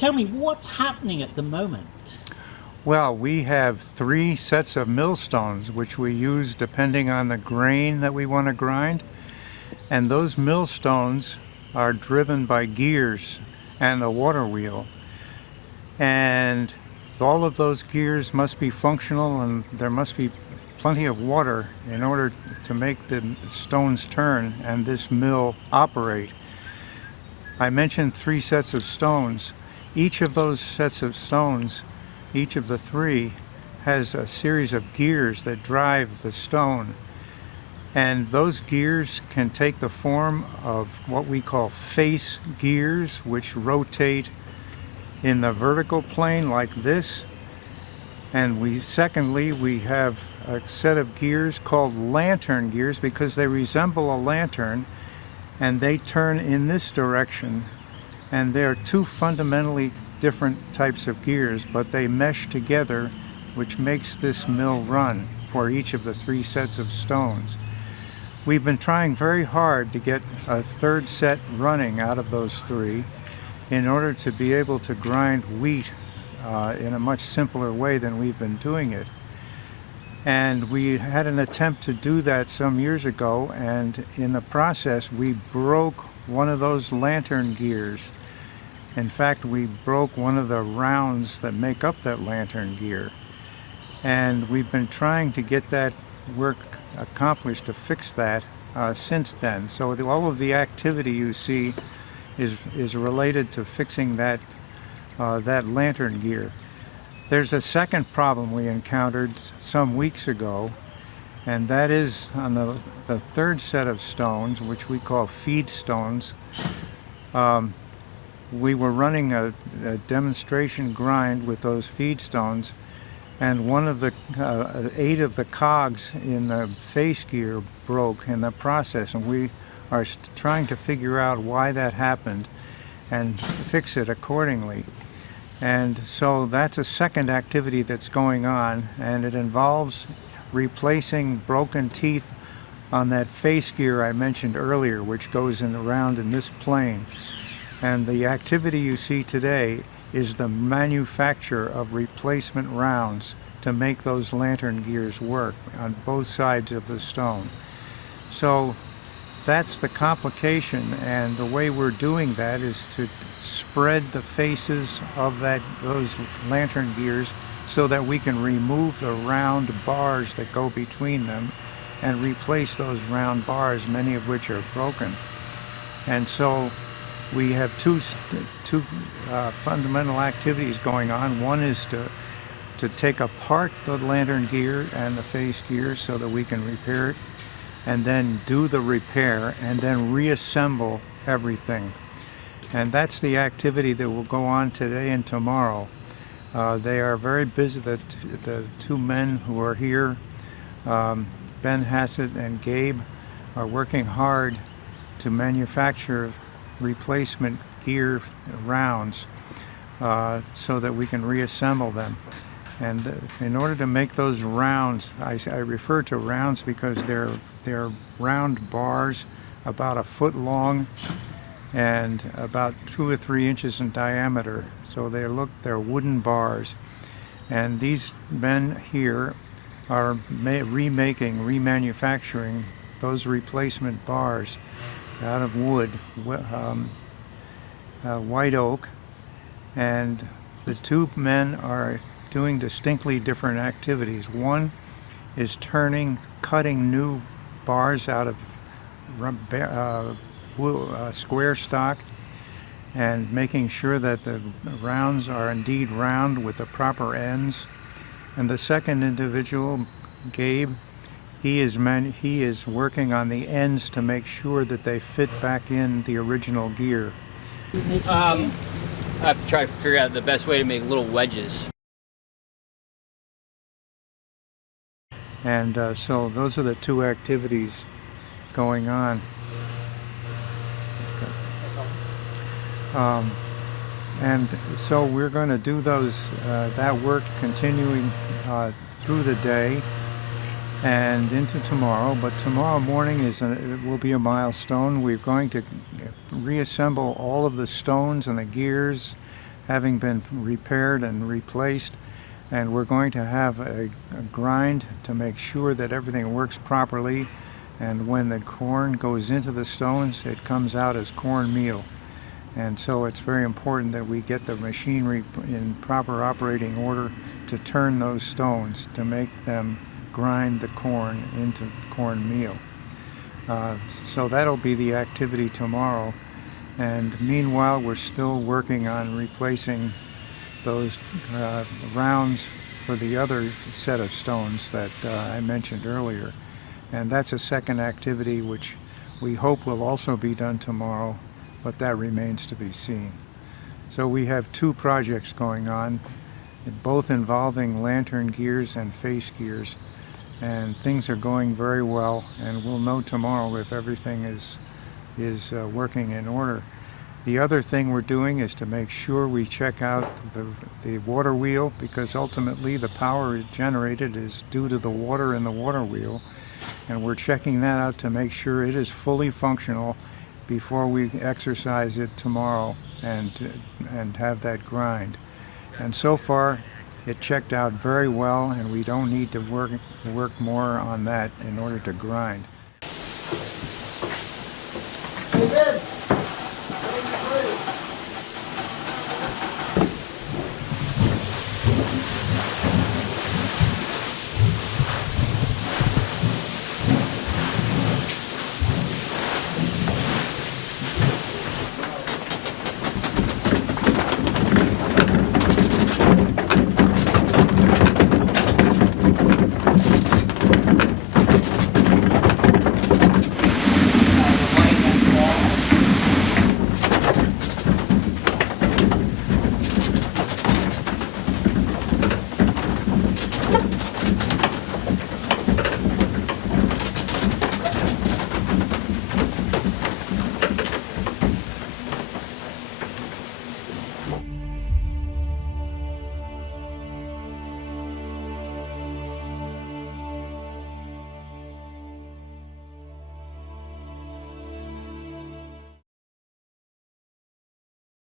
tell me, what's happening at the moment? Well, we have 3 sets of millstones which we use depending on the grain that we want to grind. And those millstones are driven by gears and a water wheel. And all of those gears must be functional, and there must be plenty of water in order to make the stones turn and this mill operate. I mentioned 3 sets of stones. Each of those sets of stones, each of the 3, has a series of gears that drive the stone. And those gears can take the form of what we call face gears, which rotate in the vertical plane like this. And secondly, we have a set of gears called lantern gears because they resemble a lantern, and they turn in this direction. And they're 2 fundamentally different types of gears, but they mesh together, which makes this mill run for each of the 3 sets of stones. We've been trying very hard to get a 3rd set running out of those 3 in order to be able to grind wheat in a much simpler way than we've been doing it. And we had an attempt to do that some years ago, and in the process we broke one of those lantern gears. In fact, we broke one of the rounds that make up that lantern gear. And we've been trying to get that work accomplished to fix that since then. So all of the activity you see is related to fixing that lantern gear. There's a second problem we encountered some weeks ago, and that is on the 3rd set of stones, which we call feed stones. We were running a demonstration grind with those feed stones, and one of the 8 of the cogs in the face gear broke in the process, and we are trying to figure out why that happened and fix it accordingly. And so that's a second activity that's going on, and it involves replacing broken teeth on that face gear I mentioned earlier, which goes around in this plane. And the activity you see today is the manufacture of replacement rounds to make those lantern gears work on both sides of the stone. So that's the complication, and the way we're doing that is to spread the faces of those lantern gears so that we can remove the round bars that go between them and replace those round bars, many of which are broken. And so we have two fundamental activities going on. One is to take apart the lantern gear and the face gear so that we can repair it, and then do the repair, and then reassemble everything. And that's the activity that will go on today and tomorrow. They are very busy. The 2 men who are here, Ben Hassett and Gabe, are working hard to manufacture replacement gear rounds so that we can reassemble them. And in order to make those rounds, I refer to rounds because they're round bars about 1 foot long and about 2 or 3 inches in diameter. So they're wooden bars. And these men here are remanufacturing those replacement bars out of wood, white oak, and the 2 men are doing distinctly different activities. One is cutting new bars out of square stock and making sure that the rounds are indeed round with the proper ends. And the second individual, Gabe, he is working on the ends to make sure that they fit back in the original gear. I have to try to figure out the best way to make little wedges. And so those are the 2 activities going on. And so we're going to do that work continuing through the day and into tomorrow. But tomorrow morning will be a milestone. We're going to reassemble all of the stones and the gears having been repaired and replaced, and we're going to have a grind to make sure that everything works properly, and when the corn goes into the stones, it comes out as corn meal. And so it's very important that we get the machinery in proper operating order to turn those stones to make them grind the corn into corn meal. So that'll be the activity tomorrow. And meanwhile, we're still working on replacing those rounds for the other set of stones that I mentioned earlier. And that's a second activity which we hope will also be done tomorrow, but that remains to be seen. So we have two projects going on, both involving lantern gears and face gears, and things are going very well, and we'll know tomorrow if everything is working in order. The other thing we're doing is to make sure we check out the water wheel, because ultimately the power generated is due to the water in the water wheel, and we're checking that out to make sure it is fully functional before we exercise it tomorrow and have that grind. And so far it checked out very well, and we don't need to work more on that in order to grind. Hey, Ben.